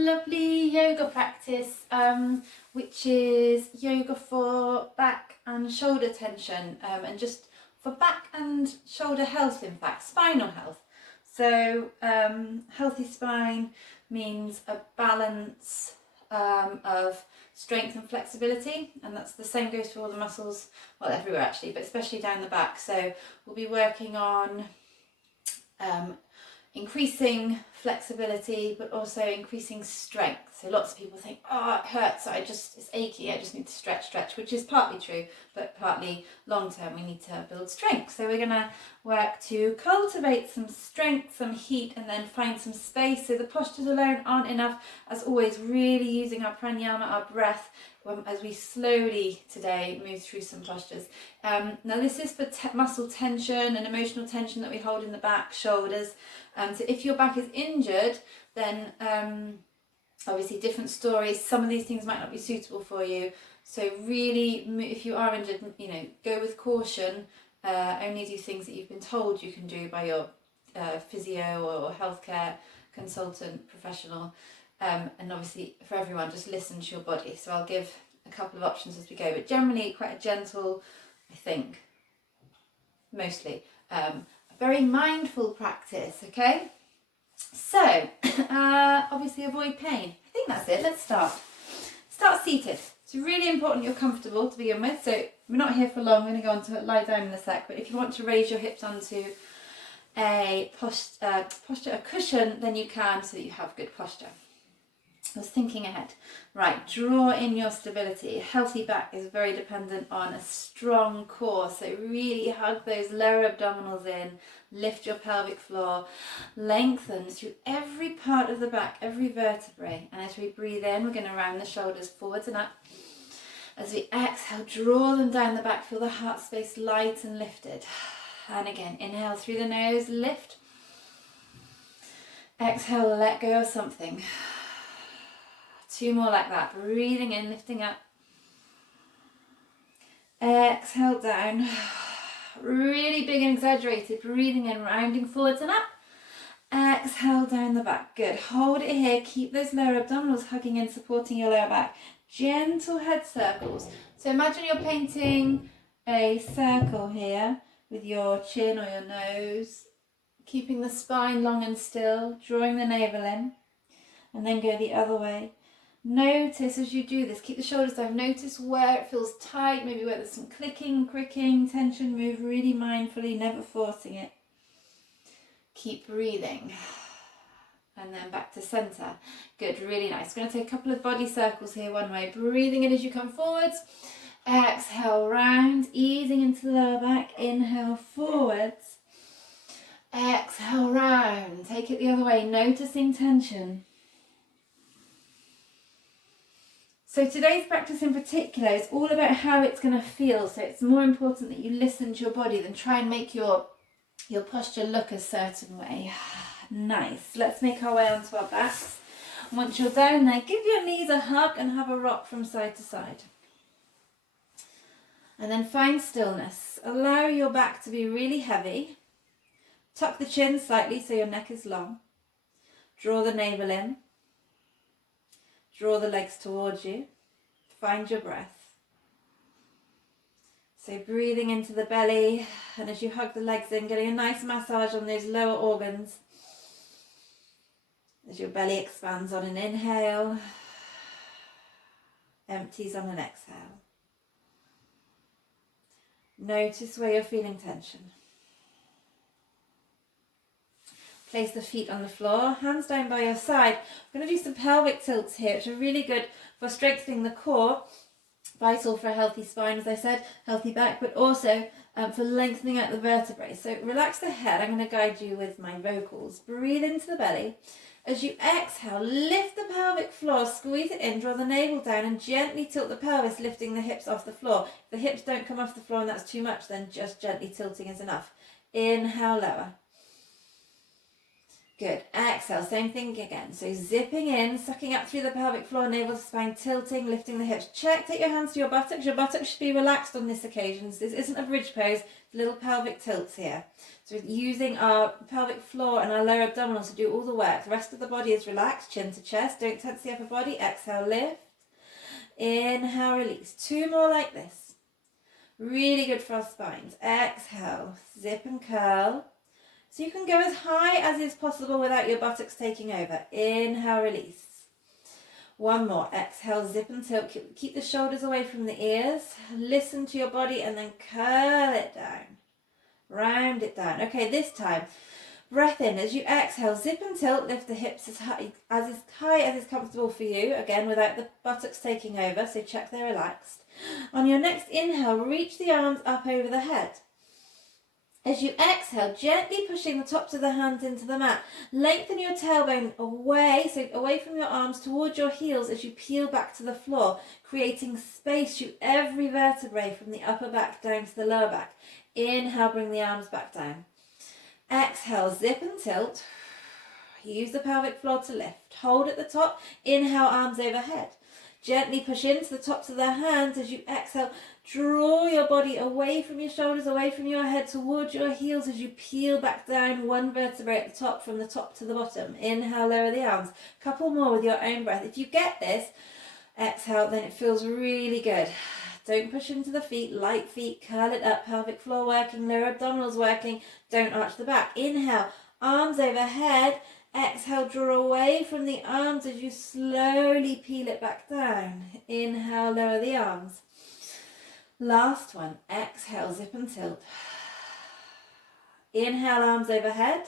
lovely yoga practice, which is yoga for back and shoulder tension, and just for back and shoulder health, in fact, spinal health. So healthy spine means a balance of strength and flexibility, and that's the same goes for all the muscles, well, everywhere actually, but especially down the back. So we'll be working on increasing flexibility, but also increasing strength. So lots of people think, oh, it hurts, it's achy, I just need to stretch, which is partly true, but partly long term we need to build strength. So we're going to work to cultivate some strength, some heat, and then find some space. So the postures alone aren't enough. As always, really using our pranayama, our breath, as we slowly today move through some postures. Now this is for muscle tension and emotional tension that we hold in the back, shoulders. So if your back is injured, then obviously different stories. Some of these things might not be suitable for you. So really, if you are injured, go with caution. Only do things that you've been told you can do by your physio or healthcare consultant professional. And obviously for everyone, just listen to your body. So I'll give a couple of options as we go, but generally quite a gentle, I think, mostly, a very mindful practice, okay? So, obviously avoid pain. I think that's it. Let's start. Start seated. It's really important you're comfortable to begin with. So we're not here for long. We're going to go on to lie down in a sec, but if you want to raise your hips onto a cushion, then you can, so that you have good posture. I was thinking ahead. Right, draw in your stability. A healthy back is very dependent on a strong core, so really hug those lower abdominals in, lift your pelvic floor, lengthen through every part of the back, every vertebrae. And as we breathe in, we're going to round the shoulders forwards and up. As we exhale, draw them down the back, feel the heart space light and lifted. And again, inhale through the nose, lift. Exhale, let go of something. 2 more like that. Breathing in, lifting up. Exhale down. Really big and exaggerated. Breathing in, rounding forwards and up. Exhale down the back. Good. Hold it here. Keep those lower abdominals hugging in, supporting your lower back. Gentle head circles. So imagine you're painting a circle here with your chin or your nose. Keeping the spine long and still. Drawing the navel in. And then go the other way. Notice as you do this, keep the shoulders down, notice where it feels tight, maybe where there's some clicking, cricking, tension, move really mindfully, never forcing it. Keep breathing. And then back to center. Good, really nice. We're going to take a couple of body circles here one way. Breathing in as you come forwards. Exhale, round, easing into the lower back. Inhale, forwards. Exhale, round. Take it the other way, noticing tension. So today's practice in particular is all about how it's going to feel. So it's more important that you listen to your body than try and make your posture look a certain way. Nice. Let's make our way onto our backs. Once you're down there, give your knees a hug and have a rock from side to side. And then find stillness. Allow your back to be really heavy. Tuck the chin slightly so your neck is long. Draw the navel in. Draw the legs towards you. Find your breath. So breathing into the belly, and as you hug the legs in, getting a nice massage on those lower organs. As your belly expands on an inhale, empties on an exhale. Notice where you're feeling tension. Place the feet on the floor, hands down by your side. We're going to do some pelvic tilts here, which are really good for strengthening the core. Vital for a healthy spine, as I said, healthy back, but also for lengthening out the vertebrae. So relax the head. I'm going to guide you with my vocals. Breathe into the belly. As you exhale, lift the pelvic floor, squeeze it in, draw the navel down and gently tilt the pelvis, lifting the hips off the floor. If the hips don't come off the floor and that's too much, then just gently tilting is enough. Inhale, lower. Good. Exhale, same thing again. So zipping in, sucking up through the pelvic floor, navel to spine, tilting, lifting the hips. Check, take your hands to your buttocks. Your buttocks should be relaxed on this occasion. This isn't a bridge pose, little pelvic tilts here. So we're using our pelvic floor and our lower abdominals to do all the work. The rest of the body is relaxed, chin to chest. Don't tense the upper body. Exhale, lift. Inhale, release. 2 more like this. Really good for our spines. Exhale, zip and curl. So you can go as high as is possible without your buttocks taking over. Inhale, release. 1 more. Exhale, zip and tilt. Keep the shoulders away from the ears. Listen to your body and then curl it down. Round it down. Okay, this time, breath in. As you exhale, zip and tilt. Lift the hips as high as is comfortable for you. Again, without the buttocks taking over, so check they're relaxed. On your next inhale, reach the arms up over the head. As you exhale, gently pushing the tops of the hands into the mat. Lengthen your tailbone away, so away from your arms towards your heels as you peel back to the floor, creating space through every vertebrae from the upper back down to the lower back. Inhale, bring the arms back down. Exhale, zip and tilt. Use the pelvic floor to lift. Hold at the top. Inhale, arms overhead. Gently push into the tops of the hands as you exhale. Draw your body away from your shoulders, away from your head, towards your heels as you peel back down 1 vertebrae at the top, from the top to the bottom. Inhale, lower the arms. Couple more with your own breath. If you get this, exhale, then it feels really good. Don't push into the feet, light feet, curl it up, pelvic floor working, lower abdominals working. Don't arch the back. Inhale, arms overhead. Exhale, draw away from the arms as you slowly peel it back down. Inhale, lower the arms. Last one. Exhale, zip and tilt. Inhale, arms overhead.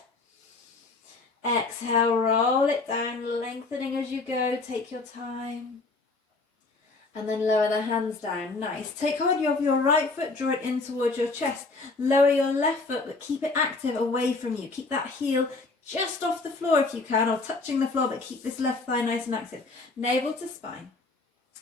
Exhale, roll it down, lengthening as you go. Take your time. And then lower the hands down. Nice. Take hold of your right foot, draw it in towards your chest. Lower your left foot, but keep it active away from you. Keep that heel just off the floor if you can, or touching the floor, but keep this left thigh nice and active. Navel to spine.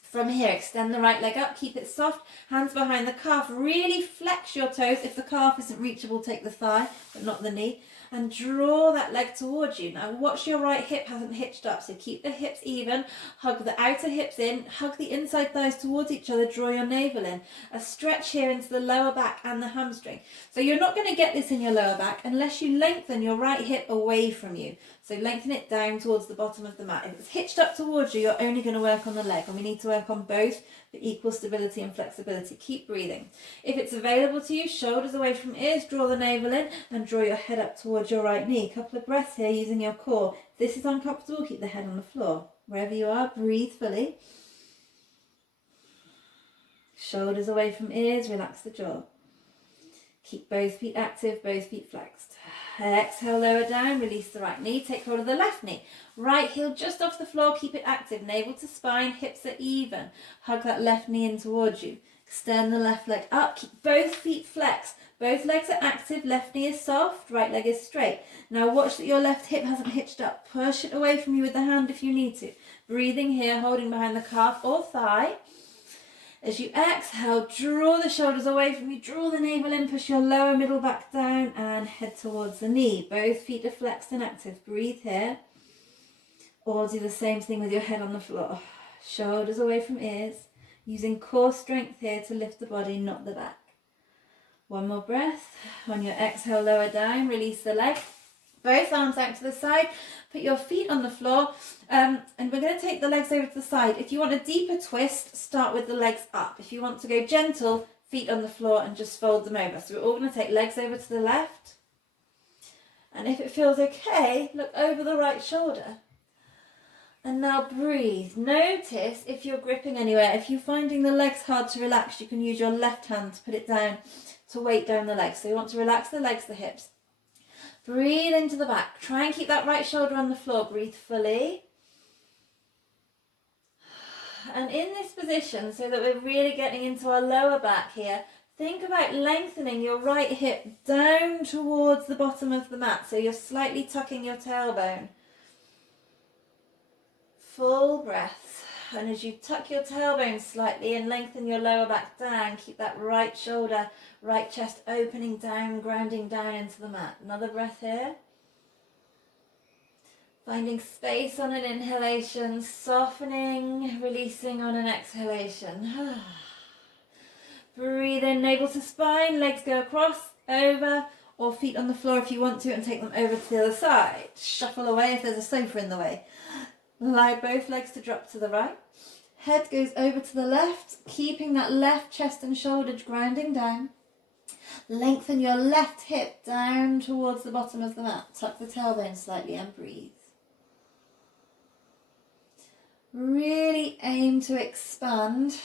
From here, extend the right leg up, keep it soft, hands behind the calf, really flex your toes. If the calf isn't reachable, take the thigh, but not the knee, and draw that leg towards you. Now watch your right hip hasn't hitched up, so keep the hips even, hug the outer hips in, hug the inside thighs towards each other, draw your navel in. A stretch here into the lower back and the hamstring. So you're not going to get this in your lower back unless you lengthen your right hip away from you. So lengthen it down towards the bottom of the mat. If it's hitched up towards you, you're only going to work on the leg, and we need to work on both for equal stability and flexibility. Keep breathing. If it's available to you, shoulders away from ears, draw the navel in and draw your head up towards your right knee. Couple of breaths here using your core. If this is uncomfortable, keep the head on the floor. Wherever you are, breathe fully. Shoulders away from ears, relax the jaw. Keep both feet active, both feet flexed. Exhale, lower down, release the right knee, take hold of the left knee. Right heel just off the floor, keep it active, navel to spine, hips are even. Hug that left knee in towards you. Extend the left leg up, keep both feet flexed. Both legs are active, left knee is soft, right leg is straight. Now watch that your left hip hasn't hitched up. Push it away from you with the hand if you need to. Breathing here, holding behind the calf or thigh. As you exhale, draw the shoulders away from you, draw the navel in, push your lower middle back down and head towards the knee. Both feet are flexed and active. Breathe here. Or do the same thing with your head on the floor. Shoulders away from ears, using core strength here to lift the body, not the back. 1 more breath. On your exhale, lower down, release the leg. Both arms out to the side. Put your feet on the floor, and we're going to take the legs over to the side. If you want a deeper twist, start with the legs up. If you want to go gentle, feet on the floor and just fold them over. So we're all going to take legs over to the left. And if it feels okay, look over the right shoulder. And now breathe. Notice if you're gripping anywhere. If you're finding the legs hard to relax, you can use your left hand to put it down, to weight down the legs. So you want to relax the legs, the hips. Breathe into the back. Try and keep that right shoulder on the floor. Breathe fully. And in this position, so that we're really getting into our lower back here, think about lengthening your right hip down towards the bottom of the mat. So you're slightly tucking your tailbone. Full breath. And as you tuck your tailbone slightly and lengthen your lower back down, keep that right shoulder, right chest opening down, grounding down into the mat. Another breath here. Finding space on an inhalation, softening, releasing on an exhalation. Breathe in, navel to spine, legs go across, over, or feet on the floor if you want to, and take them over to the other side. Shuffle away if there's a sofa in the way. Allow both legs to drop to the right. Head goes over to the left, keeping that left chest and shoulders grounding down. Lengthen your left hip down towards the bottom of the mat. Tuck the tailbone slightly and breathe. Really aim to expand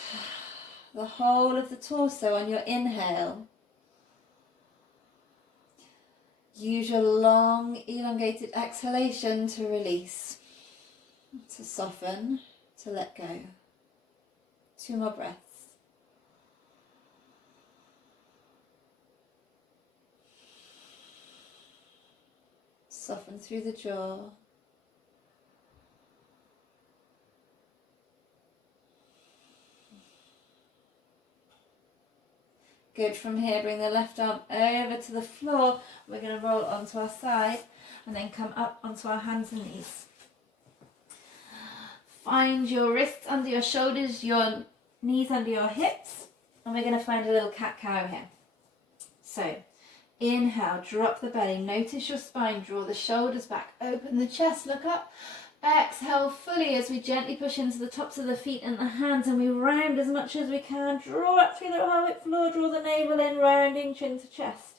the whole of the torso on your inhale. Use your long, elongated exhalation to release, to soften, to let go. 2 more breaths. Soften through the jaw. Good. From here, bring the left arm over to the floor. We're going to roll onto our side and then come up onto our hands and knees. Find your wrists under your shoulders, your knees under your hips, and we're going to find a little cat-cow here. So, inhale, drop the belly, notice your spine, draw the shoulders back, open the chest, look up. Exhale fully as we gently push into the tops of the feet and the hands, and we round as much as we can. Draw up through the pelvic floor, draw the navel in, rounding chin to chest.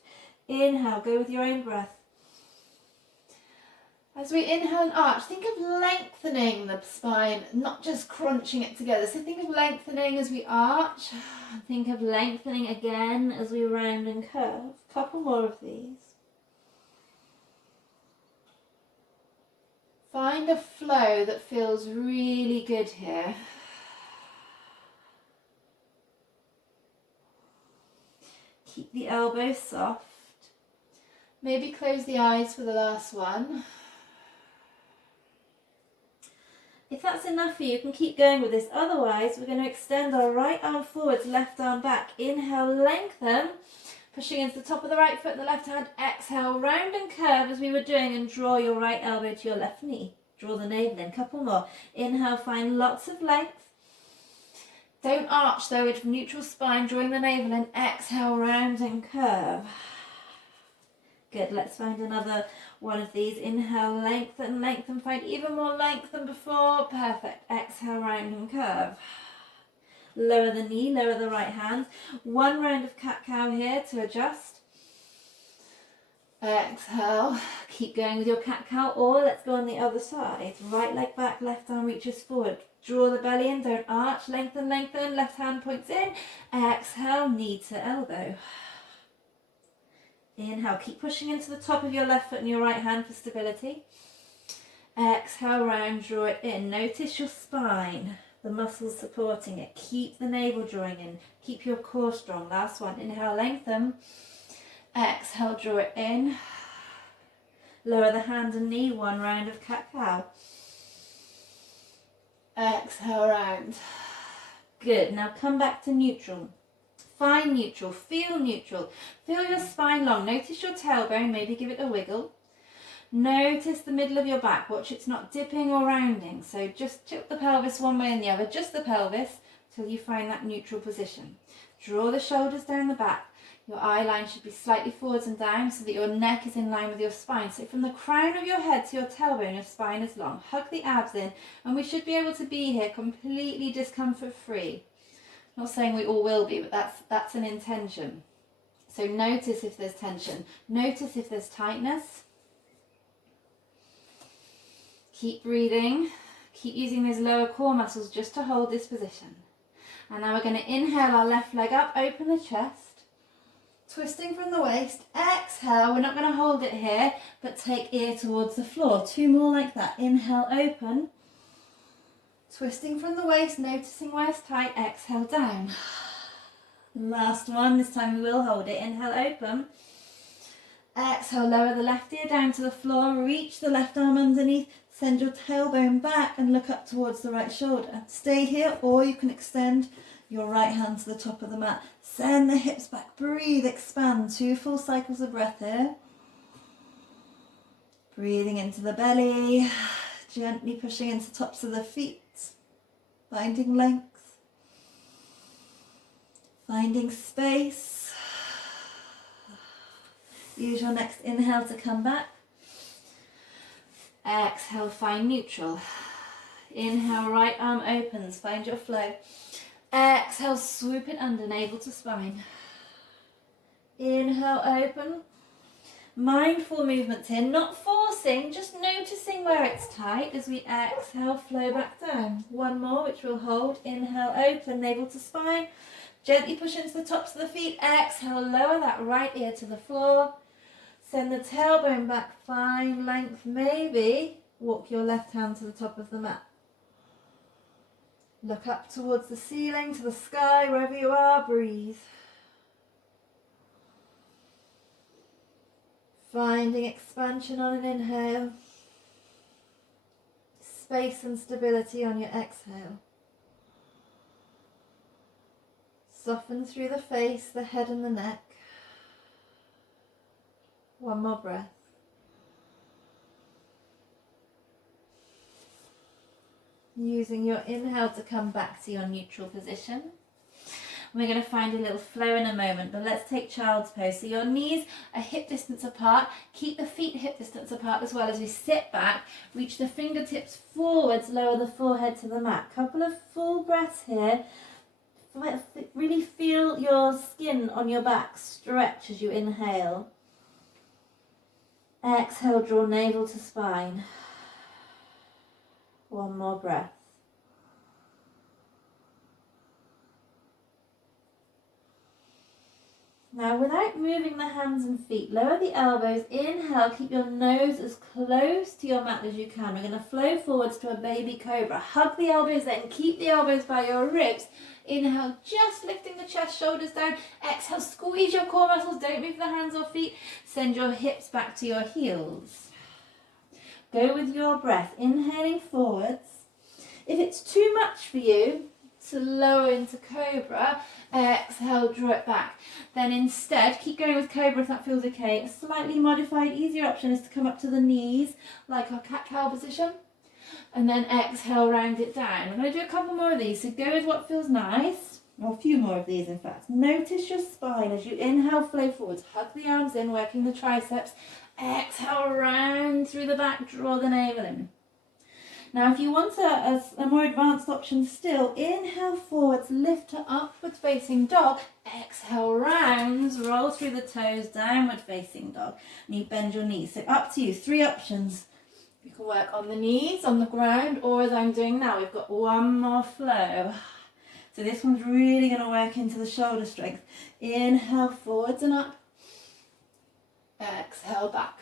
Inhale, go with your own breath. As we inhale and arch, think of lengthening the spine, not just crunching it together. So think of lengthening as we arch. Think of lengthening again as we round and curve. A couple more of these. Find a flow that feels really good here. Keep the elbows soft. Maybe close the eyes for the last one. If that's enough for you, you can keep going with this. Otherwise, we're going to extend our right arm forwards, left arm back. Inhale, lengthen. Pushing into the top of the right foot and the left hand. Exhale, round and curve as we were doing, and draw your right elbow to your left knee. Draw the navel in. Couple more. Inhale, find lots of length. Don't arch though, with neutral spine, drawing the navel in. Exhale, round and curve. Good. Let's find another one of these. Inhale, lengthen, lengthen. Find even more length than before. Perfect. Exhale, round and curve. Lower the knee, lower the right hand. One round of cat-cow here to adjust. Exhale. Keep going with your cat-cow, or let's go on the other side. Right leg back, left arm reaches forward. Draw the belly in, don't arch. Lengthen, lengthen. Left hand points in. Exhale, knee to elbow. Inhale, keep pushing into the top of your left foot and your right hand for stability. Exhale, round, draw it in. Notice your spine. The muscles supporting it. Keep the navel drawing in. Keep your core strong. Last one. Inhale, lengthen. Exhale, draw it in. Lower the hand and knee. One round of cat-cow. Exhale, round. Good. Now come back to neutral. Find neutral. Feel neutral. Feel your spine long. Notice your tailbone. Maybe give it a wiggle. Notice the middle of your back. Watch it's not dipping or rounding. So just tilt the pelvis one way and the other, just the pelvis, till you find that neutral position. Draw the shoulders down the back. Your eye line should be slightly forwards and down so that your neck is in line with your spine. So from the crown of your head to your tailbone, your spine is long. Hug the abs in, and we should be able to be here completely discomfort free. Not saying we all will be, but that's an intention. So notice if there's tension. Notice if there's tightness. Keep breathing. Keep using those lower core muscles just to hold this position. And now we're going to inhale our left leg up, open the chest. Twisting from the waist. Exhale. We're not going to hold it here, but take ear towards the floor. 2 more like that. Inhale, open. Twisting from the waist, noticing where it's tight. Exhale, down. Last one. This time we will hold it. Inhale, open. Exhale, lower the left ear down to the floor. Reach the left arm underneath. Send your tailbone back and look up towards the right shoulder. Stay here, or you can extend your right hand to the top of the mat. Send the hips back. Breathe, expand. 2 full cycles of breath here. Breathing into the belly, gently pushing into the tops of the feet, finding length, finding space. Use your next inhale to come back. Exhale, find neutral. Inhale, right arm opens, find your flow. Exhale, swoop it under, navel to spine. Inhale, open. Mindful movements here, not forcing, just noticing where it's tight as we exhale, flow back down. One more, which we'll hold. Inhale, open, navel to spine. Gently push into the tops of the feet. Exhale, lower that right ear to the floor. Send the tailbone back, find length. Maybe walk your left hand to the top of the mat. Look up towards the ceiling, to the sky, wherever you are, breathe. Finding expansion on an inhale, space and stability on your exhale. Soften through the face, the head and the neck. One more breath. Using your inhale to come back to your neutral position. We're going to find a little flow in a moment, but let's take child's pose. So your knees are hip distance apart. Keep the feet hip distance apart as well as we sit back. Reach the fingertips forwards, lower the forehead to the mat. Couple of full breaths here. Really feel your skin on your back stretch as you inhale. Exhale, draw navel to spine. One more breath. Now, without moving the hands and feet, lower the elbows. Inhale, keep your nose as close to your mat as you can. We're going to flow forwards to a baby cobra. Hug the elbows then, keep the elbows by your ribs. Inhale, just lifting the chest, shoulders down. Exhale, squeeze your core muscles, don't move the hands or feet. Send your hips back to your heels. Go with your breath, inhaling forwards. If it's too much for you to lower into cobra, exhale, draw it back. Then instead, keep going with cobra if that feels okay. A slightly modified, easier option is to come up to the knees, like our cat-cow position. And then exhale, round it down. I'm going to do a couple more of these, so go with what feels nice. Or a few more of these, in fact. Notice your spine as you inhale, flow forwards. Hug the arms in, working the triceps. Exhale, round through the back, draw the navel in. Now, if you want a more advanced option still, inhale forwards, lift to upward facing dog. Exhale, rounds, roll through the toes, downward facing dog. And you bend your knees. So up to you, 3 options. You can work on the knees, on the ground, or as I'm doing now, we've got one more flow. So this one's really going to work into the shoulder strength. Inhale forwards and up. Exhale back.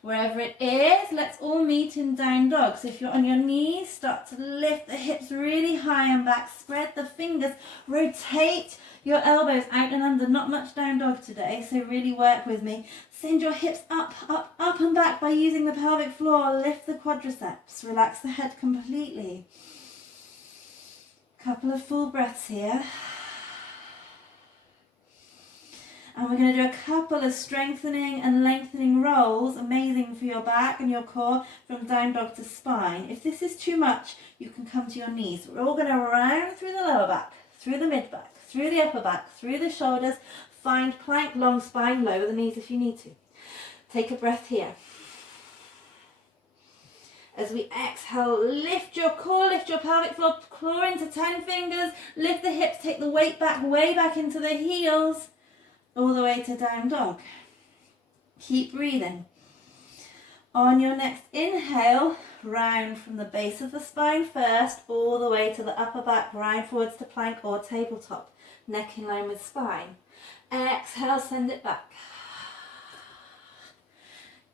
Wherever it is, let's all meet in down dog. So if you're on your knees, start to lift the hips really high and back. Spread the fingers. Rotate your elbows out and under. Not much down dog today, so really work with me. Send your hips up, up, up and back by using the pelvic floor. Lift the quadriceps. Relax the head completely. Couple of full breaths here. And we're going to do a couple of strengthening and lengthening rolls, amazing for your back and your core, from down dog to spine. If this is too much, you can come to your knees. We're all going to round through the lower back, through the mid back, through the upper back, through the shoulders. Find plank, long spine, lower the knees if you need to. Take a breath here. As we exhale, lift your core, lift your pelvic floor, claw into 10 fingers, lift the hips, take the weight back, way back into the heels. All the way to down dog. Keep breathing. On your next inhale, round from the base of the spine first, all the way to the upper back, round forwards to plank or tabletop. Neck in line with spine. Exhale, send it back.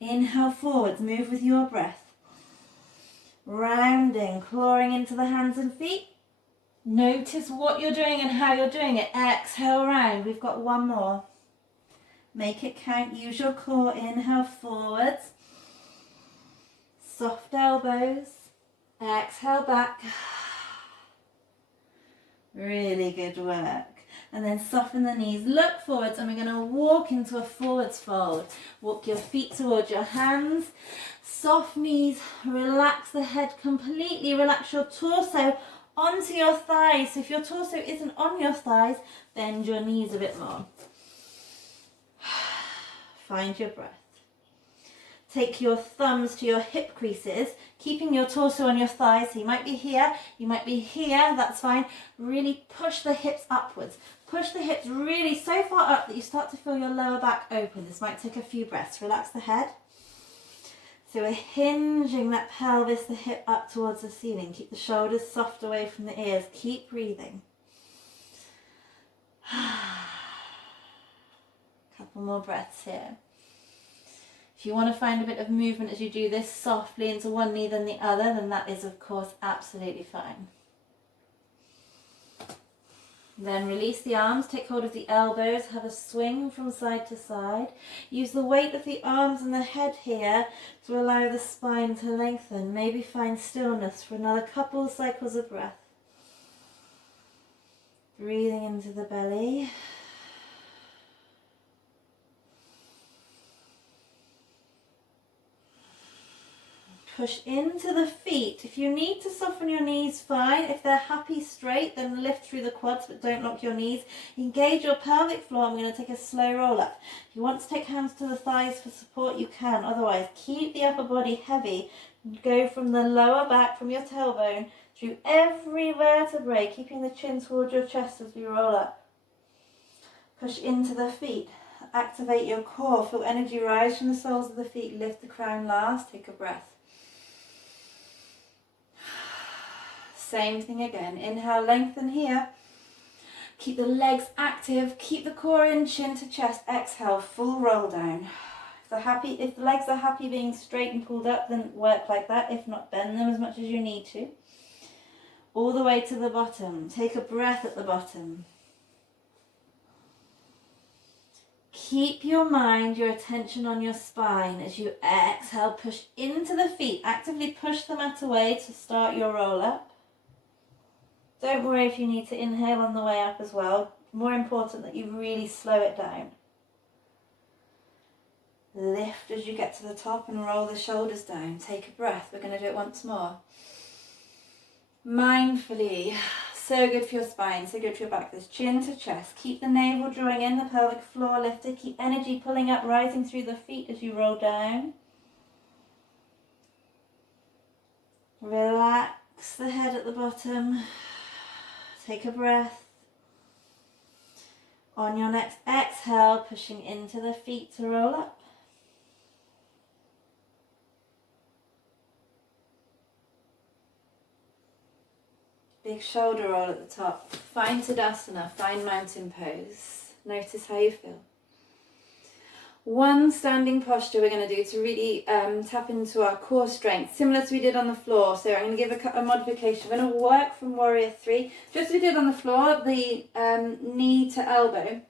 Inhale forwards, move with your breath. Rounding, clawing into the hands and feet. Notice what you're doing and how you're doing it. Exhale, round. We've got one more. Make it count. Use your core. Inhale forwards. Soft elbows. Exhale back. Really good work. And then soften the knees, look forwards, and we're going to walk into a forwards fold. Walk your feet towards your hands, soft knees, relax the head completely, relax your torso onto your thighs. So if your torso isn't on your thighs, bend your knees a bit more. Find your breath. Take your thumbs to your hip creases, keeping your torso on your thighs. So you might be here, you might be here, that's fine. Really push the hips upwards. Push the hips really so far up that you start to feel your lower back open. This might take a few breaths. Relax the head. So we're hinging that pelvis, the hip up towards the ceiling. Keep the shoulders soft away from the ears. Keep breathing. Couple more breaths here. If you want to find a bit of movement as you do this softly into one knee than the other, then that is of course absolutely fine. Then release the arms, take hold of the elbows, have a swing from side to side. Use the weight of the arms and the head here to allow the spine to lengthen. Maybe find stillness for another couple cycles of breath. Breathing into the belly. Push into the feet. If you need to soften your knees, fine. If they're happy straight, then lift through the quads, but don't lock your knees. Engage your pelvic floor. I'm going to take a slow roll up. If you want to take hands to the thighs for support, you can. Otherwise, keep the upper body heavy. Go from the lower back, from your tailbone, through every vertebrae, keeping the chin towards your chest as we roll up. Push into the feet. Activate your core. Feel energy rise from the soles of the feet. Lift the crown last. Take a breath. Same thing again. Inhale, lengthen here. Keep the legs active. Keep the core in, chin to chest. Exhale, full roll down. If the legs are happy being straight and pulled up, then work like that. If not, bend them as much as you need to. All the way to the bottom. Take a breath at the bottom. Keep your mind, your attention on your spine. As you exhale, push into the feet. Actively push the mat away to start your roll up. Don't worry if you need to inhale on the way up as well. More important that you really slow it down. Lift as you get to the top and roll the shoulders down. Take a breath. We're going to do it once more. Mindfully. So good for your spine, so good for your back. This chin to chest. Keep the navel drawing in, the pelvic floor lifted. Keep energy pulling up, rising through the feet as you roll down. Relax the head at the bottom. Take a breath. On your next exhale, pushing into the feet to roll up. Big shoulder roll at the top. Find Tadasana, find mountain pose. Notice how you feel. One standing posture we're going to do to really tap into our core strength, similar to we did on the floor. So I'm going to give a modification. We're going to work from Warrior 3, just as we did on the floor, the knee to elbow.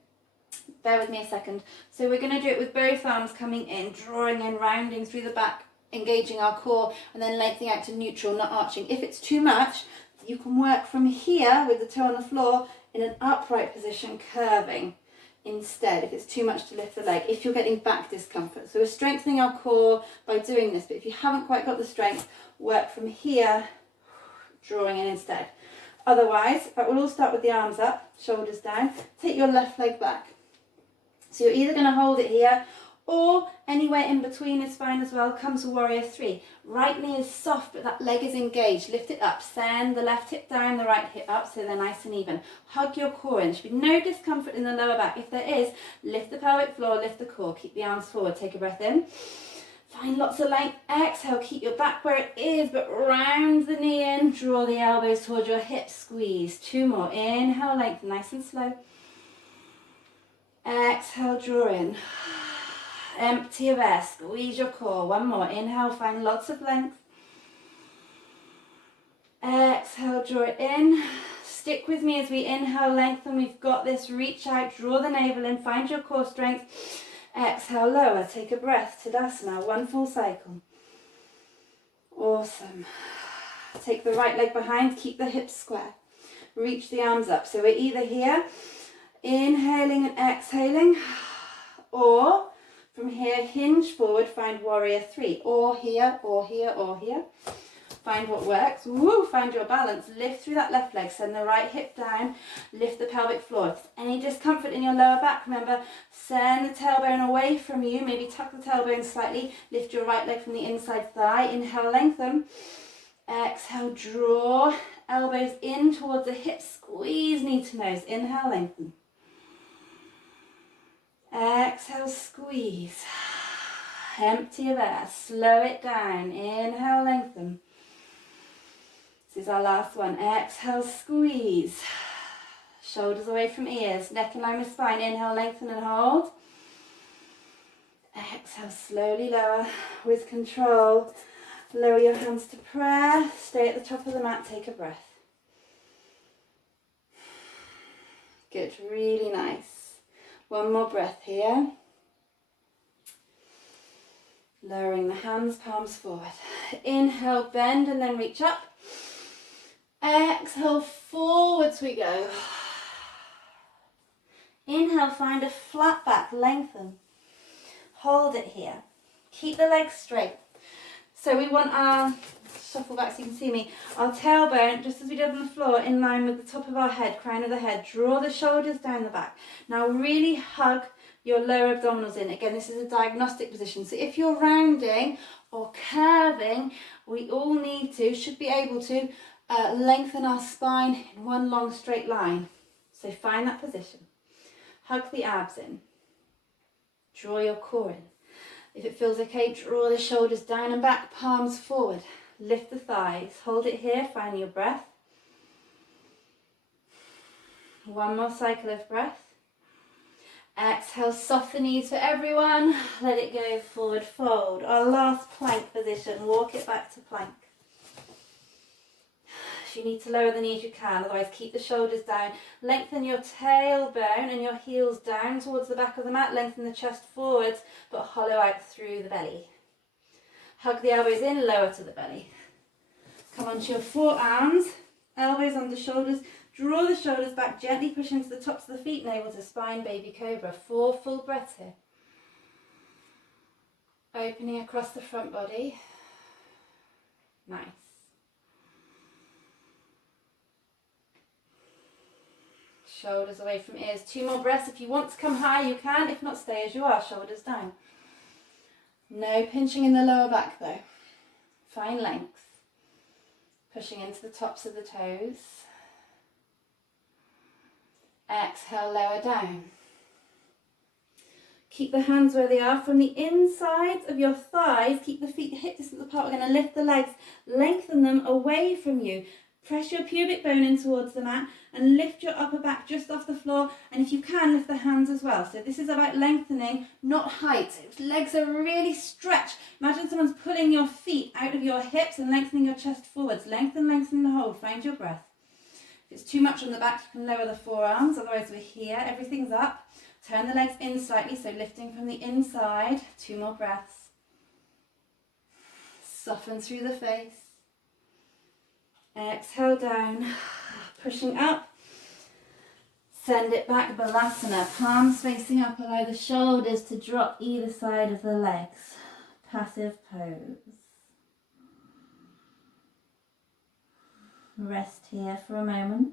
Bear with me a second. So we're going to do it with both arms coming in, drawing in, rounding through the back, engaging our core, and then lengthening out to neutral, not arching. If it's too much, you can work from here with the toe on the floor in an upright position, curving. Instead, if it's too much to lift the leg, if you're getting back discomfort. So we're strengthening our core by doing this, but if you haven't quite got the strength, work from here, drawing in instead. Otherwise, but we'll all start with the arms up, shoulders down. Take your left leg back. So you're either going to hold it here, or anywhere in between is fine as well. Come to Warrior 3. Right knee is soft, but that leg is engaged. Lift it up. Send the left hip down, the right hip up, so they're nice and even. Hug your core in. There should be no discomfort in the lower back. If there is, lift the pelvic floor, lift the core. Keep the arms forward. Take a breath in. Find lots of length. Exhale. Keep your back where it is, but round the knee in. Draw the elbows towards your hips. Squeeze. 2 more. Inhale, length, nice and slow. Exhale, draw in. Empty your air, squeeze your core. 1 more. Inhale, find lots of length. Exhale, draw it in. Stick with me as we inhale, lengthen. We've got this. Reach out, draw the navel in, find your core strength. Exhale, lower. Take a breath. Tadasana, 1 full cycle. Awesome. Take the right leg behind, keep the hips square. Reach the arms up. So we're either here Inhaling and exhaling. Or from here, hinge forward, find warrior 3. Or here, or here, or here. Find what works. Woo, find your balance. Lift through that left leg. Send the right hip down. Lift the pelvic floor. If there's any discomfort in your lower back, remember, send the tailbone away from you. Maybe tuck the tailbone slightly. Lift your right leg from the inside thigh. Inhale, lengthen. Exhale, draw. Elbows in towards the hips. Squeeze knee to nose. Inhale, lengthen. Exhale, squeeze. Empty of air. Slow it down. Inhale, lengthen. This is our last one. Exhale, squeeze. Shoulders away from ears. Neck in line with spine. Inhale, lengthen and hold. Exhale, slowly lower with control. Lower your hands to prayer. Stay at the top of the mat. Take a breath. Good. Really nice. One more breath here. Lowering the hands, palms forward. Inhale, bend and then reach up. Exhale, forwards we go. Inhale, find a flat back, lengthen. Hold it here. Keep the legs straight. So we want our, shuffle back so you can see me, our tailbone, just as we did on the floor, in line with the top of our head, crown of the head. Draw the shoulders down the back. Now really hug your lower abdominals in. Again, this is a diagnostic position. So if you're rounding or curving, we all should be able to lengthen our spine in one long straight line. So find that position. Hug the abs in. Draw your core in. If it feels okay, draw the shoulders down and back, palms forward. Lift the thighs. Hold it here. Find your breath. One more cycle of breath. Exhale, soft the knees for everyone. Let it go, forward fold. Our last plank position. Walk it back to plank. If you need to lower the knees, you can. Otherwise, keep the shoulders down. Lengthen your tailbone and your heels down towards the back of the mat. Lengthen the chest forwards, but hollow out through the belly. Hug the elbows in, lower to the belly. Come onto your forearms, elbows under shoulders. Draw the shoulders back, gently push into the tops of the feet, navel to spine, baby cobra. 4 full breaths here. Opening across the front body. Nice. Shoulders away from ears. 2 more breaths. If you want to come high, you can. If not, stay as you are, shoulders down. No pinching in the lower back though. Find length. Pushing into the tops of the toes. Exhale, lower down. Keep the hands where they are. From the inside of your thighs, keep the feet hip distance apart. We're going to lift the legs, lengthen them away from you. Press your pubic bone in towards the mat and lift your upper back just off the floor. And if you can, lift the hands as well. So this is about lengthening, not height. Legs are really stretched. Imagine someone's pulling your feet out of your hips and lengthening your chest forwards. Lengthen, lengthen the hold. Find your breath. If it's too much on the back, you can lower the forearms. Otherwise, we're here. Everything's up. Turn the legs in slightly. So lifting from the inside. 2 more breaths. Soften through the face. Exhale down, pushing up, send it back, Balasana, palms facing up, allow the shoulders to drop either side of the legs, passive pose. Rest here for a moment.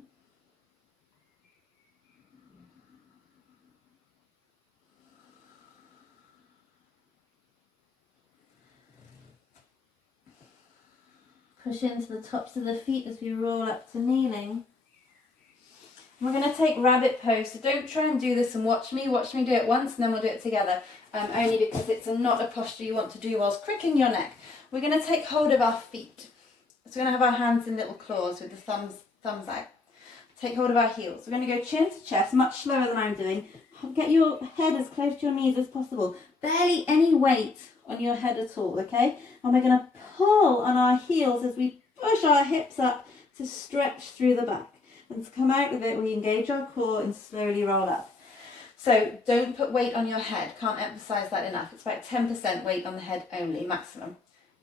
Push into the tops of the feet as we roll up to kneeling. We're going to take rabbit pose, so don't try and do this and watch me do it once and then we'll do it together, only because it's not a posture you want to do whilst cricking your neck. We're going to take hold of our feet. So we're going to have our hands in little claws with the thumbs out. Take hold of our heels. We're going to go chin to chest, much slower than I'm doing. Get your head as close to your knees as possible. Barely any weight on your head at all, okay? And we're going to pull on our heels as we push our hips up to stretch through the back. And to come out of it, we engage our core and slowly roll up. So don't put weight on your head. Can't emphasize that enough. It's about 10% weight on the head only, maximum.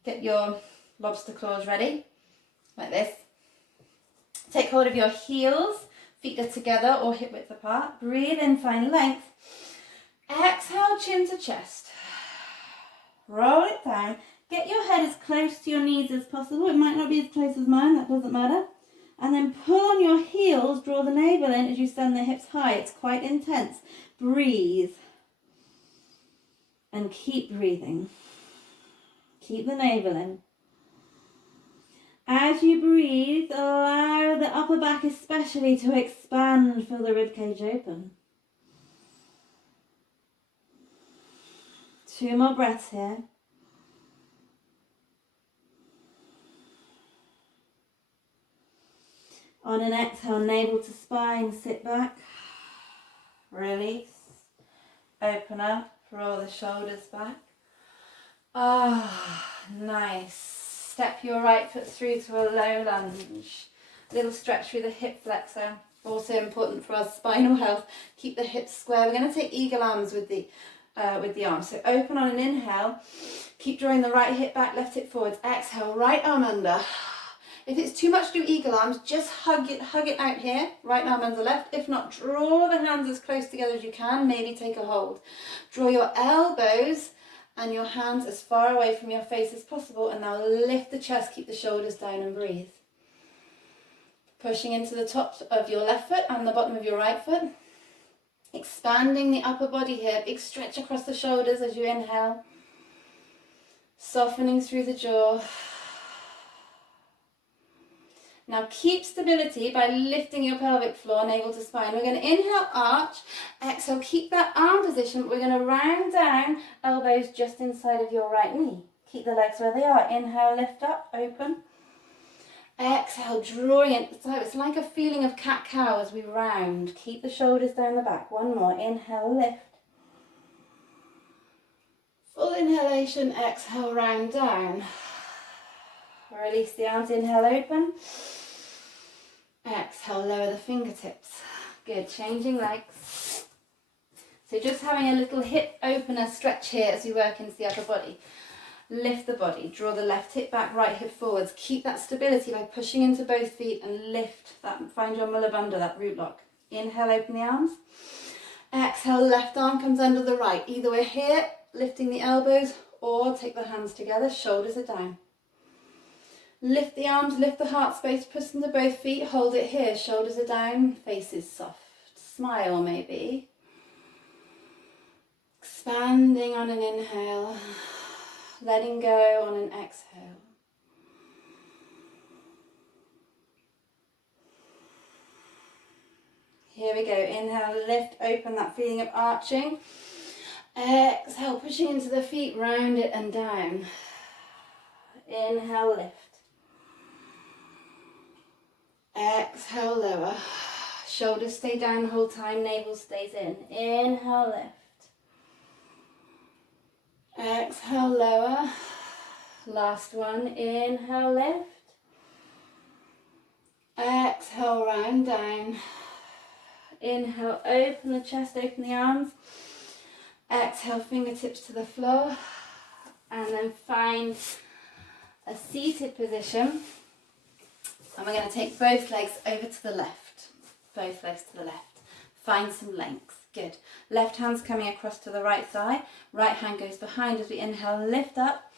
Get your lobster claws ready, like this. Take hold of your heels. Feet are together or hip width apart. Breathe in, find length. Exhale, chin to chest. Roll it down. Get your head as close to your knees as possible. It might not be as close as mine, that doesn't matter. And then pull on your heels, draw the navel in as you stand the hips high. It's quite intense. Breathe. And keep breathing. Keep the navel in. As you breathe, allow the upper back especially to expand. Feel the ribcage open. 2 more breaths here. On an exhale, navel to spine, sit back, release, open up, roll the shoulders back. Nice. Step your right foot through to a low lunge. Little stretch through the hip flexor. Also important for our spinal health. Keep the hips square. We're going to take eagle arms with the arms. So open on an inhale. Keep drawing the right hip back, left hip forwards. Exhale, right arm under. If it's too much to do eagle arms, just hug it out here. Right arm under left. If not, draw the hands as close together as you can. Maybe take a hold. Draw your elbows and your hands as far away from your face as possible. And now lift the chest, keep the shoulders down and breathe. Pushing into the top of your left foot and the bottom of your right foot. Expanding the upper body here. Big stretch across the shoulders as you inhale. Softening through the jaw. Now keep stability by lifting your pelvic floor, navel to spine. We're going to inhale, arch. Exhale, keep that arm position. We're going to round down, elbows just inside of your right knee. Keep the legs where they are. Inhale, lift up, open. Exhale, drawing it. So it's like a feeling of cat-cow as we round. Keep the shoulders down the back. One more. Inhale, lift. Full inhalation, exhale, round down. Release the arms, inhale, open. Exhale, lower the fingertips. Good, changing legs. So just having a little hip opener stretch here as we work into the upper body. Lift the body, draw the left hip back, right hip forwards. Keep that stability by pushing into both feet and lift that, find your Mula Bandha, that root lock. Inhale, open the arms. Exhale, left arm comes under the right. Either we're here, lifting the elbows, or take the hands together, shoulders are down. Lift the arms, lift the heart space, push into both feet, hold it here, shoulders are down, face is soft. Smile maybe. Expanding on an inhale, letting go on an exhale. Here we go, inhale, lift, open, that feeling of arching. Exhale, pushing into the feet, round it and down. Inhale, lift. Exhale, lower. Shoulders stay down the whole time, navel stays in. Inhale, lift. Exhale, lower. Last one, inhale, lift. Exhale, round down. Inhale, open the chest, open the arms. Exhale, fingertips to the floor. And then find a seated position. And we're going to take both legs over to the left. Both legs to the left. Find some length. Good. Left hand's coming across to the right thigh. Right hand goes behind as we inhale, lift up.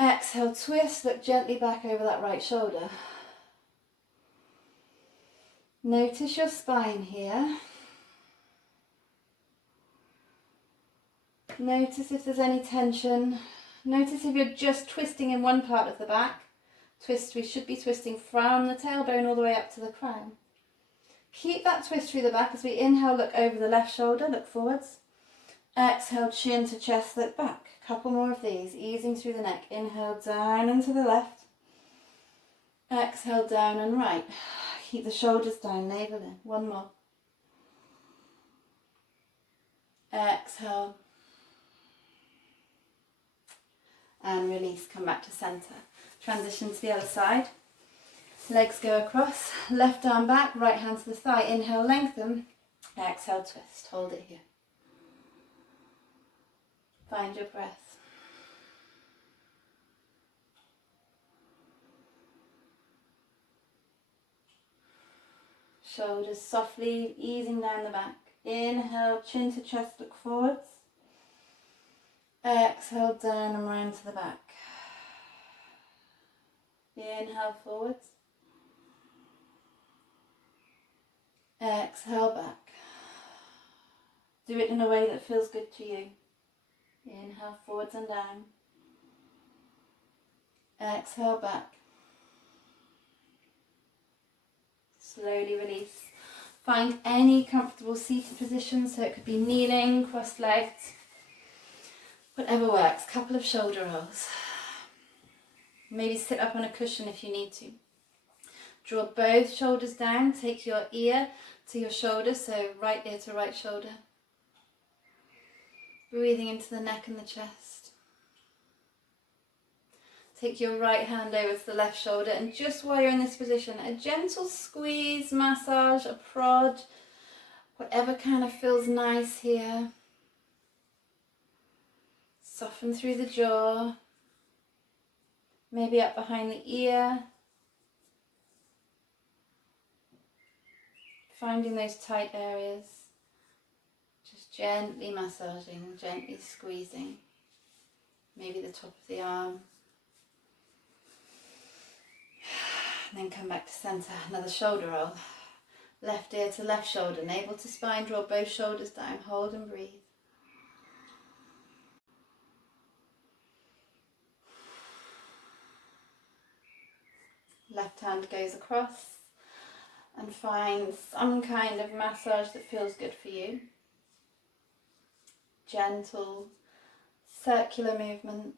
Exhale, twist, look gently back over that right shoulder. Notice your spine here. Notice if there's any tension. Notice if you're just twisting in one part of the back. Twist, we should be twisting from the tailbone all the way up to the crown. Keep that twist through the back as we inhale, look over the left shoulder, look forwards. Exhale, chin to chest, look back. Couple more of these, easing through the neck. Inhale, down and to the left. Exhale, down and right. Keep the shoulders down, navel in. One more. Exhale. And release, come back to center. Transition to the other side. Legs go across, left arm back, right hand to the thigh. Inhale, lengthen. Exhale, twist. Hold it here. Find your breath. Shoulders softly easing down the back. Inhale, chin to chest, look forwards. Exhale, down and round to the back. Inhale, forwards. Exhale, back. Do it in a way that feels good to you. Inhale, forwards and down. Exhale, back. Slowly release. Find any comfortable seated position, so it could be kneeling, cross-legged, whatever works. Couple of shoulder rolls. Maybe sit up on a cushion if you need to. Draw both shoulders down. Take your ear to your shoulder, so right ear to right shoulder. Breathing into the neck and the chest. Take your right hand over to the left shoulder, and just while you're in this position, a gentle squeeze, massage, a prod, whatever kind of feels nice here. Soften through the jaw, maybe up behind the ear. Finding those tight areas. Just gently massaging, gently squeezing. Maybe the top of the arm. And then come back to centre, another shoulder roll. Left ear to left shoulder, navel to spine, draw both shoulders down, hold and breathe. Left hand goes across and find some kind of massage that feels good for you. Gentle, circular movements,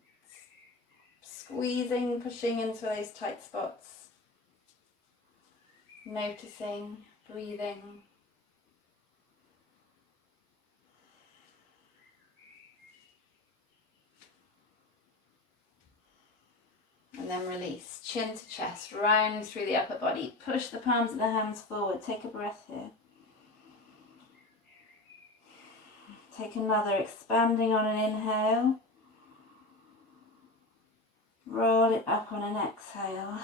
squeezing, pushing into those tight spots. Noticing, breathing. And then release, chin to chest, round through the upper body. Push the palms of the hands forward. Take a breath here. Take another, expanding on an inhale. Roll it up on an exhale.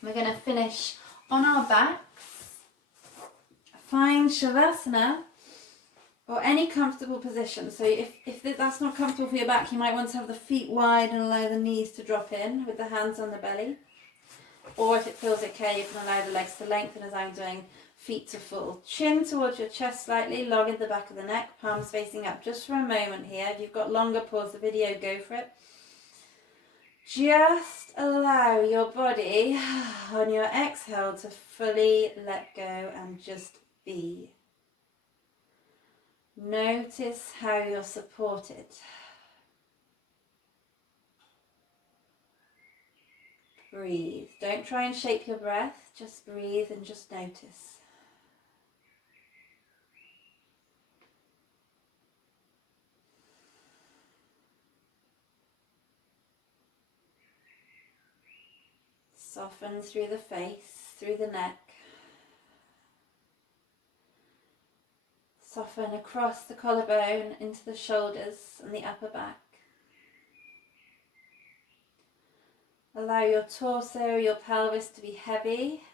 We're going to finish on our backs. Find Shavasana or any comfortable position. So if that's not comfortable for your back, you might want to have the feet wide and allow the knees to drop in with the hands on the belly. Or if it feels okay, you can allow the legs to lengthen as I'm doing, feet to full. Chin towards your chest slightly, log at the back of the neck, palms facing up. Just for a moment here. If you've got longer, pause the video, go for it. Just allow your body on your exhale to fully let go and just be. Notice how you're supported. Breathe. Don't try and shape your breath, just breathe and just notice. Soften through the face, through the neck. Soften across the collarbone into the shoulders and the upper back. Allow your torso, your pelvis to be heavy.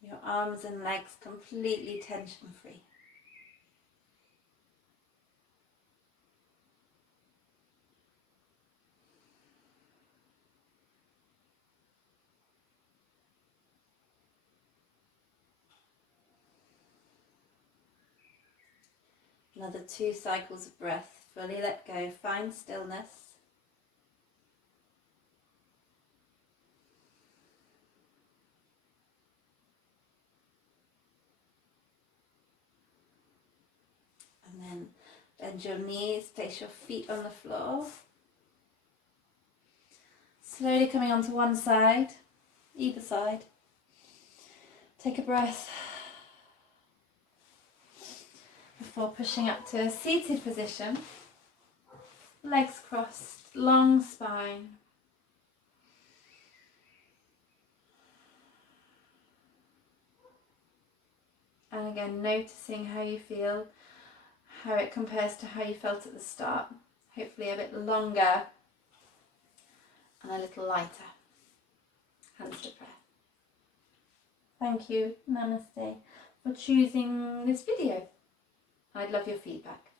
Your arms and legs completely tension-free. Another 2 cycles of breath. Fully let go. Find stillness. And then bend your knees. Place your feet on the floor. Slowly coming onto one side, either side. Take a breath before pushing up to a seated position. Legs crossed, long spine. And again, noticing how you feel, how it compares to how you felt at the start. Hopefully a bit longer and a little lighter. hands to prayer. Thank you, Namaste, for choosing this video. I'd love your feedback.